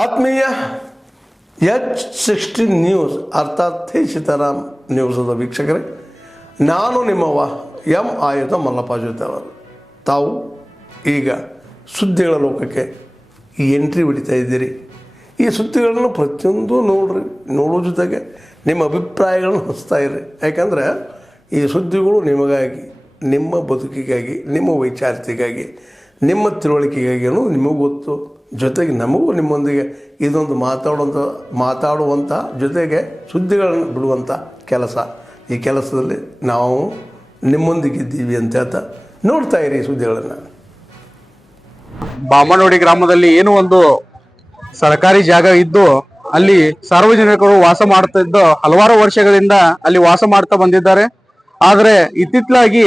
ಆತ್ಮೀಯ H16 news ಅರ್ಥಾತ್ ಸೀತಾರಾಮ್ ನ್ಯೂಸದ ವೀಕ್ಷಕರೇ, ನಾನು ನಿಮ್ಮವ ಎಂ ಆಯುಧ ಮಲ್ಲಪ್ಪ ಜೊತೆವರು. ತಾವು ಈಗ ಸುದ್ದಿಗಳ ಲೋಕಕ್ಕೆ ಎಂಟ್ರಿ ಹೊಡಿತಾ ಇದ್ದೀರಿ. ಈ ಸುದ್ದಿಗಳನ್ನು ಪ್ರತಿಯೊಂದು ನೋಡೋ ಜೊತೆಗೆ ನಿಮ್ಮ ಅಭಿಪ್ರಾಯಗಳನ್ನು ಹಂಚ್ತಾ ಇರ್ರಿ. ಯಾಕಂದರೆ ಈ ಸುದ್ದಿಗಳು ನಿಮಗಾಗಿ, ನಿಮ್ಮ ಬದುಕಿಗಾಗಿ, ನಿಮ್ಮ ವೈಚಾರಿಕೆಗಾಗಿ, ನಿಮ್ಮ ತಿಳುವಳಿಕೆಗಾಗಿ ಅನ್ನೋದು ನಿಮಗೂ ಗೊತ್ತು. ಜೊತೆಗೆ ನಮಗೂ ನಿಮ್ಮೊಂದಿಗೆ ಇದೊಂದು ಮಾತಾಡುವಂಥ ಜೊತೆಗೆ ಸುದ್ದಿಗಳನ್ನು ಬಿಡುವಂಥ ಕೆಲಸ. ಈ ಕೆಲಸದಲ್ಲಿ ನಾವು ನಿಮ್ಮೊಂದಿಗಿದ್ದೀವಿ ಅಂತ ಹೇಳ್ತಾ ನೋಡ್ತಾ ಇರಿ ಸುದ್ದಿಗಳನ್ನು. ಬಾಮನವಾಡಿ ಗ್ರಾಮದಲ್ಲಿ ಏನು ಒಂದು ಸರ್ಕಾರಿ ಜಾಗ ಇದ್ದು ಅಲ್ಲಿ ಸಾರ್ವಜನಿಕರು ವಾಸ ಮಾಡ್ತಿದ್ದ ಹಲವಾರು ವರ್ಷಗಳಿಂದ ಅಲ್ಲಿ ವಾಸ ಮಾಡ್ತಾ ಬಂದಿದ್ದಾರೆ. ಆದರೆ ಇತ್ತಿತ್ತಲಾಗಿ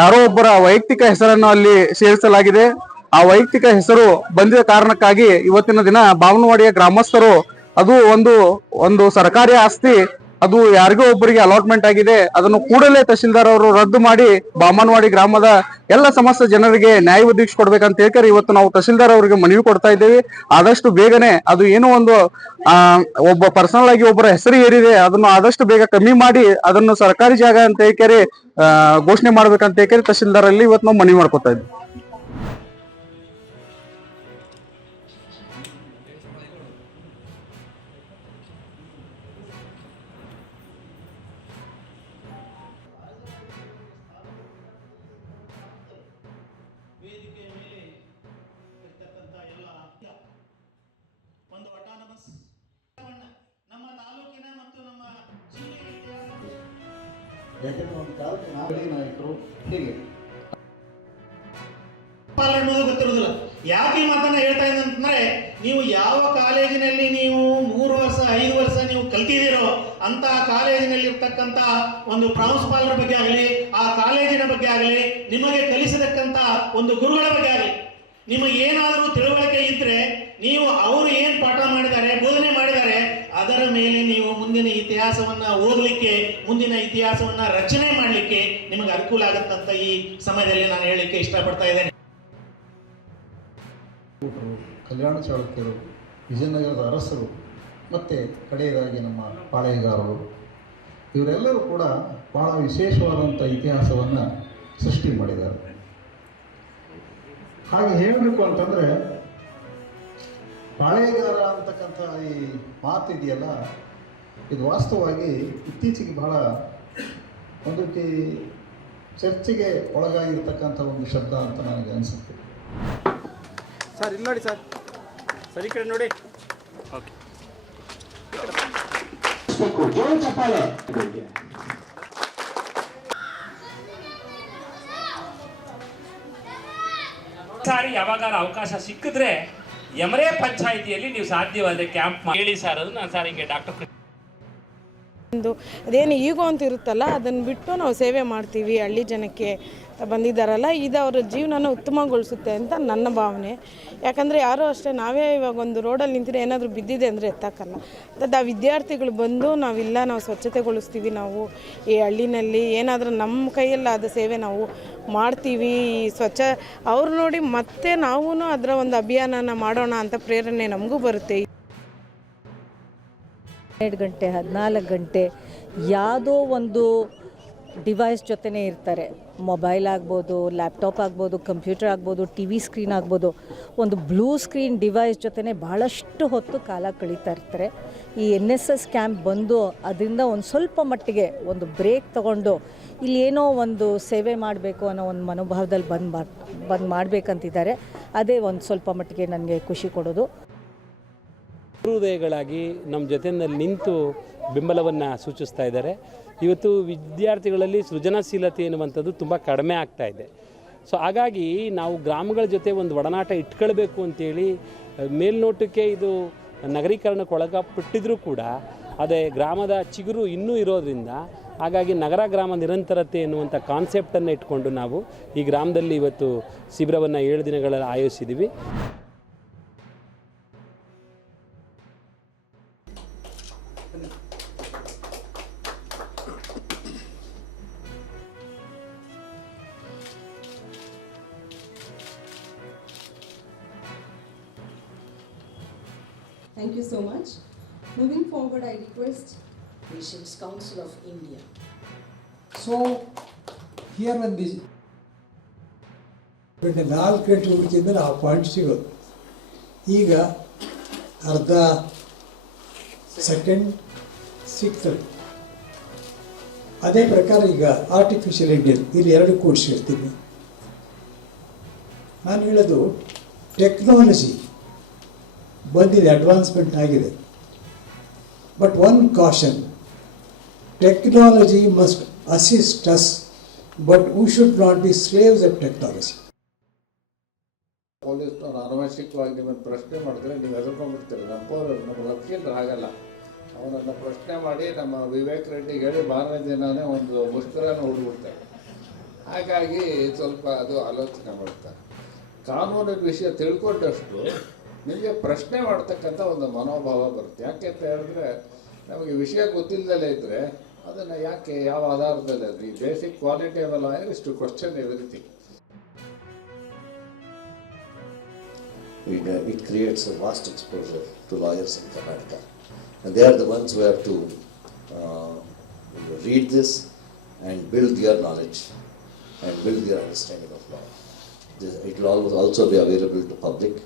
ಯಾರೋ ಒಬ್ಬರ ವೈಯಕ್ತಿಕ ಹೆಸರನ್ನು ಅಲ್ಲಿ ಸೇರಿಸಲಾಗಿದೆ. ಆ ವೈಯಕ್ತಿಕ ಹೆಸರು ಬಂದಿದ ಕಾರಣಕ್ಕಾಗಿ ಇವತ್ತಿನ ದಿನ ಬಾಮನವಾಡಿಯ ಗ್ರಾಮಸ್ಥರು ಅದು ಒಂದು ಸರ್ಕಾರಿ ಆಸ್ತಿ, ಅದು ಯಾರಿಗೋ ಒಬ್ಬರಿಗೆ ಅಲಾಟ್ಮೆಂಟ್ ಆಗಿದೆ, ಅದನ್ನು ಕೂಡಲೇ ತಹಶೀಲ್ದಾರ್ ಅವರು ರದ್ದು ಮಾಡಿ ಬಾಮನವಾಡಿ ಗ್ರಾಮದ ಎಲ್ಲ ಸಮಸ್ತ ಜನರಿಗೆ ನ್ಯಾಯ ಒದಗಿಸಿಕೊಡ್ಬೇಕಂತ ಹೇಳ್ತಾರೆ ಇವತ್ತು ನಾವು ತಹಶೀಲ್ದಾರ್ ಅವರಿಗೆ ಮನವಿ ಕೊಡ್ತಾ ಇದ್ದೇವೆ. ಆದಷ್ಟು ಬೇಗನೆ ಅದು ಏನೋ ಒಂದು ಒಬ್ಬ ಪರ್ಸನಲ್ ಆಗಿ ಒಬ್ಬರ ಹೆಸರು ಏರಿದೆ, ಅದನ್ನು ಆದಷ್ಟು ಬೇಗ ಕಮ್ಮಿ ಮಾಡಿ ಅದನ್ನು ಸರ್ಕಾರಿ ಜಾಗ ಅಂತ ಹೇಳ್ಕೇರಿ ಘೋಷಣೆ ಮಾಡ್ಬೇಕಂತ ಹೇಳ್ಕೇರಿ ತಹಶೀಲ್ದಾರ್ ಅಲ್ಲಿ ಇವತ್ತು ನಾವು ಮನವಿ ಮಾಡ್ಕೊತಾ ಇದ್ವಿ. ವೇದಿಕೆಯ ಮೇಲೆ ಇರ್ತಕ್ಕಂಥ ಎಲ್ಲ ಒಂದು ಅಟಾನಮಸ್ ನಮ್ಮ ತಾಲೂಕಿನ ಮತ್ತು ನಮ್ಮ ಅನ್ನೋದು ಗೊತ್ತಿರೋದಿಲ್ಲ. ಯಾಕೆ ಈ ಮಾತನ್ನ ಹೇಳ್ತಾ ಇದ್ದೆ ಅಂತಂದ್ರೆ, ನೀವು ಯಾವ ಕಾಲೇಜಿನಲ್ಲಿ ನೀವು 3 ವರ್ಷ 5 ವರ್ಷ ನೀವು ಕಲ್ತಿದ್ದೀರೋ ಅಂತ ಕಾಲೇಜಿನಲ್ಲಿ ಇರ್ತಕ್ಕಂಥ ಒಂದು ಪ್ರಾಂಶುಪಾಲರ ಬಗ್ಗೆ ಆಗಲಿ, ಆ ಕಾಲೇಜಿನ ಬಗ್ಗೆ ಆಗಲಿ, ನಿಮಗೆ ಕಲಿಸತಕ್ಕಂಥ ಒಂದು ಗುರುಗಳ ಬಗ್ಗೆ ಆಗಲಿ, ನಿಮಗೆ ಏನಾದರೂ ತಿಳುವಳಿಕೆ ಇದ್ರೆ ನೀವು ಅವರು ಏನು ಪಾಠ ಮಾಡಿದ್ದಾರೆ, ಬೋಧನೆ ಮಾಡಿದ್ದಾರೆ, ಅದರ ಮೇಲೆ ನೀವು ಮುಂದಿನ ಇತಿಹಾಸವನ್ನ ಓದಲಿಕ್ಕೆ, ಮುಂದಿನ ಇತಿಹಾಸವನ್ನ ರಚನೆ ಮಾಡಲಿಕ್ಕೆ ನಿಮಗೆ ಅನುಕೂಲ ಆಗತ್ತಂತ ಈ ಸಮಯದಲ್ಲಿ ನಾನು ಹೇಳಲಿಕ್ಕೆ ಇಷ್ಟಪಡ್ತಾ ಇದ್ದೇನೆ. ಕಲ್ಯಾಣ ಚಾಳುಕ್ಯರು, ವಿಜಯನಗರದ ಅರಸರು ಮತ್ತು ಕಡೆಯದಾಗಿ ನಮ್ಮ ಪಾಳೆಯಗಾರರು, ಇವರೆಲ್ಲರೂ ಕೂಡ ಬಹಳ ವಿಶೇಷವಾದಂಥ ಇತಿಹಾಸವನ್ನು ಸೃಷ್ಟಿ ಮಾಡಿದ್ದಾರೆ. ಹಾಗೆ ಹೇಳಬೇಕು ಅಂತಂದರೆ, ಪಾಳೆಯಗಾರ ಅಂತಕ್ಕಂಥ ಈ ಮಾತಿದೆಯಲ್ಲ, ಇದು ವಾಸ್ತವವಾಗಿ ಇತ್ತೀಚೆಗೆ ಬಹಳ ಒಂದು ರೀತಿ ಚರ್ಚೆಗೆ ಒಳಗಾಗಿರ್ತಕ್ಕಂಥ ಒಂದು ಶಬ್ದ ಅಂತ ನನಗೆ ಅನಿಸುತ್ತೆ. ಸರ್ ಇಲ್ಲಿ ನೋಡಿ ಸರ್, ಸರಿ ಕಡೆ ನೋಡಿ. ಓಕೆ, ಸಾರಿ ಯಾವಾಗಾರ ಅವಕಾಶ ಸಿಕ್ಕಿದ್ರೆ ಯಮರೇ ಪಂಚಾಯಿತಿಯಲ್ಲಿ ನೀವು ಸಾಧ್ಯವಾದರೆ ಕ್ಯಾಂಪ್ ಹೇಳಿ ಸರ್. ಅದು ನಾನು ಸರ್ ಹಿಂಗೆ ಡಾಕ್ಟರ್ ಅದೇನು ಈಗೋ ಅಂತ ಇರುತ್ತಲ್ಲ, ಅದನ್ನು ಬಿಟ್ಟು ನಾವು ಸೇವೆ ಮಾಡ್ತೀವಿ. ಹಳ್ಳಿ ಜನಕ್ಕೆ ಬಂದಿದ್ದಾರಲ್ಲ, ಇದು ಅವರ ಜೀವನನ ಉತ್ತಮಗೊಳಿಸುತ್ತೆ ಅಂತ ನನ್ನ ಭಾವನೆ. ಯಾಕಂದರೆ ಯಾರೋ ಅಷ್ಟೇ, ನಾವೇ ಇವಾಗ ಒಂದು ರೋಡಲ್ಲಿ ನಿಂತಿದ್ರೆ ಏನಾದರೂ ಬಿದ್ದಿದೆ ಅಂದರೆ ಎತ್ತಕ್ಕಲ್ಲ. ಆ ವಿದ್ಯಾರ್ಥಿಗಳು ಬಂದು ನಾವು ಸ್ವಚ್ಛತೆಗೊಳಿಸ್ತೀವಿ, ನಾವು ಈ ಹಳ್ಳಿನಲ್ಲಿ ಏನಾದರೂ ನಮ್ಮ ಕೈಯಲ್ಲಾದ ಸೇವೆ ನಾವು ಮಾಡ್ತೀವಿ. ಈ ಅವ್ರು ನೋಡಿ ಮತ್ತೆ ನಾವು ಅದರ ಒಂದು ಅಭಿಯಾನನ ಮಾಡೋಣ ಅಂತ ಪ್ರೇರಣೆ ನಮಗೂ ಬರುತ್ತೆ. 12 ಗಂಟೆ 14 ಗಂಟೆ ಯಾವುದೋ ಒಂದು ಡಿವೈಸ್ ಜೊತೆನೇ ಇರ್ತಾರೆ. ಮೊಬೈಲ್ ಆಗ್ಬೋದು, ಲ್ಯಾಪ್ಟಾಪ್ ಆಗ್ಬೋದು, ಕಂಪ್ಯೂಟರ್ ಆಗ್ಬೋದು, TV ಸ್ಕ್ರೀನ್ ಆಗ್ಬೋದು, ಒಂದು ಬ್ಲೂ ಸ್ಕ್ರೀನ್ ಡಿವೈಸ್ ಜೊತೆನೇ ಭಾಳಷ್ಟು ಹೊತ್ತು ಕಾಲ ಕಳೀತಾ ಇರ್ತಾರೆ. ಈ NSS ಕ್ಯಾಂಪ್ ಬಂದು ಅದರಿಂದ ಒಂದು ಸ್ವಲ್ಪ ಮಟ್ಟಿಗೆ ಒಂದು ಬ್ರೇಕ್ ತೊಗೊಂಡು ಇಲ್ಲಿ ಏನೋ ಒಂದು ಸೇವೆ ಮಾಡಬೇಕು ಅನ್ನೋ ಒಂದು ಮನೋಭಾವದಲ್ಲಿ ಬಂದು ಮಾಡಬೇಕಂತಿದ್ದಾರೆ. ಅದೇ ಒಂದು ಸ್ವಲ್ಪ ಮಟ್ಟಿಗೆ ನನಗೆ ಖುಷಿ ಕೊಡೋದು. ಹೃದಯಗಳಾಗಿ ನಮ್ಮ ಜೊತೆಯಲ್ಲಿ ನಿಂತು ಬೆಂಬಲವನ್ನು ಸೂಚಿಸ್ತಾ ಇದ್ದಾರೆ. ಇವತ್ತು ವಿದ್ಯಾರ್ಥಿಗಳಲ್ಲಿ ಸೃಜನಶೀಲತೆ ಎನ್ನುವಂಥದ್ದು ತುಂಬ ಕಡಿಮೆ ಆಗ್ತಾ ಇದೆ. ಸೊ ಹಾಗಾಗಿ ನಾವು ಗ್ರಾಮಗಳ ಜೊತೆ ಒಂದು ಒಡನಾಟ ಇಟ್ಕೊಳ್ಬೇಕು ಅಂತೇಳಿ, ಮೇಲ್ನೋಟಕ್ಕೆ ಇದು ನಗರೀಕರಣಕ್ಕೆ ಒಳಪಟ್ಟಿದ್ರೂ ಕೂಡ ಅದೇ ಗ್ರಾಮದ ಚಿಗುರು ಇನ್ನೂ ಇರೋದ್ರಿಂದ, ಹಾಗಾಗಿ ನಗರ ಗ್ರಾಮ ನಿರಂತರತೆ ಎನ್ನುವಂಥ ಕಾನ್ಸೆಪ್ಟನ್ನು ಇಟ್ಕೊಂಡು ನಾವು ಈ ಗ್ರಾಮದಲ್ಲಿ ಇವತ್ತು ಶಿಬಿರವನ್ನು 7 ದಿನಗಳಲ್ಲಿ ಆಯೋಜಿಸಿದ್ದೀವಿ. Thank you so much. Moving forward, I request Patients Council of India. So here ಒಂದು 4 ಗಂಟೆ ಹುಡುಕಿದ್ರೆ ಆ ಪಾಯಿಂಟ್ ಸಿಗೋದು. ಈಗ ಅರ್ಧ ಸೆಕೆಂಡ್ ಸಿಗ್ತದೆ. ಅದೇ ಪ್ರಕಾರ ಈಗ ಆರ್ಟಿಫಿಷಿಯಲ್ ಇಂಟೆಲಿಜೆನ್ಸ್ ಇಲ್ಲಿ 2 ಕೂಡಿಸಿರ್ತೀನಿ. ನಾನು ಹೇಳೋದು ಟೆಕ್ನಾಲಜಿ ಬಂದಿದೆ, ಅಡ್ವಾನ್ಸ್ಮೆಂಟ್ ಆಗಿದೆ. But one caution, technology must assist us, but we should not be slaves of technology. ಪೊಲೀಸ್ನವ್ರು ಅನವಶ್ಯಕವಾಗಿ ನಿಮ್ಮನ್ನು ಪ್ರಶ್ನೆ ಮಾಡಿದ್ರೆ ನೀವು ಹೆದರ್ಕೊಂಡ್ಬಿಡ್ತೀರಿ. ನಮ್ಮ ವಕೀಲರು ಹಾಗಲ್ಲ, ಅವನನ್ನು ಪ್ರಶ್ನೆ ಮಾಡಿ ನಮ್ಮ ವಿವೇಕ್ ರೆಡ್ಡಿಗೆ ಹೇಳಿ ಮಾರನೇ ದಿನವೇ ಒಂದು ಮುಷ್ಕರನ ಹೊಡ್ಬಿಡ್ತಾರೆ. ಹಾಗಾಗಿ ಸ್ವಲ್ಪ ಅದು ಆಲೋಚನೆ ಮಾಡ್ತಾರೆ. ಕಾನೂನಿನ ವಿಷಯ ತಿಳ್ಕೊಂಡಷ್ಟು ನಿಮಗೆ ಪ್ರಶ್ನೆ ಮಾಡ್ತಕ್ಕಂಥ ಒಂದು ಮನೋಭಾವ ಬರುತ್ತೆ. ಯಾಕೆ ಅಂತ ಹೇಳಿದ್ರೆ, ನಮಗೆ ವಿಷಯ ಗೊತ್ತಿಲ್ಲದಲೇ ಇದ್ದರೆ ಅದನ್ನು ಯಾಕೆ, ಯಾವ ಆಧಾರದಲ್ಲಿ, ಅದು ಈ basic quality of lawyer is to question everything. It creates a vast exposure to lawyers in Karnataka, and they are the ones who have to read this and build their knowledge and build their understanding of law. It will also be available to public.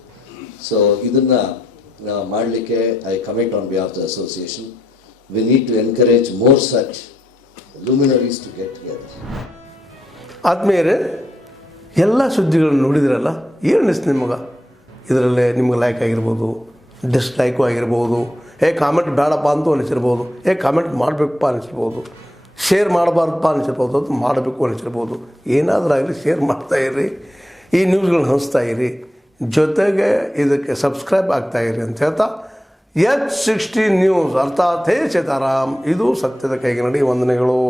So idanna madlikke I commit on behalf of the association. We need to encourage more such luminaries to get together. ಆದ್ಮೇಲೆ ಎಲ್ಲ ಸುದ್ದಿಗಳನ್ನು ನೋಡಿದ್ರಲ್ಲ, ಏನು ಅನಿಸ್ತು ನಿಮಗೆ? ಇದರಲ್ಲೇ ನಿಮ್ಗೆ like ಆಗಿರ್ಬೋದು, ಡಿಸ್ಲೈಕು ಆಗಿರ್ಬೋದು, ಕಾಮೆಂಟ್ ಬೇಡಪ್ಪ ಅಂತೂ ಅನಿಸಿರ್ಬೋದು, ಕಾಮೆಂಟ್ ಮಾಡಬೇಕಪ್ಪ ಅನಿಸಿರ್ಬೋದು, ಶೇರ್ ಮಾಡಬಾರ್ದಪ್ಪ ಅನಿಸಿರ್ಬೋದು, ಅದು ಮಾಡಬೇಕು ಅನಿಸಿರ್ಬೋದು. ಏನಾದರೂ ಆಗಲಿ ಶೇರ್ ಮಾಡ್ತಾಯಿರಿ, ಈ ನ್ಯೂಸ್ಗಳನ್ನ ಹಂಚ್ತಾ ಇರಿ, ಜೊತೆಗೆ ಇದಕ್ಕೆ ಸಬ್ಸ್ಕ್ರೈಬ್ ಆಗ್ತಾಯಿರಿ ಅಂತ ಹೇಳ್ತಾ, H16 ನ್ಯೂಸ್ ಅರ್ಥಾತ್ ಹೇ ಸೀತಾರಾಮ್, ಇದು ಸತ್ಯದ ಕೈಗೆ ನಡಿ. ವಂದನೆಗಳು.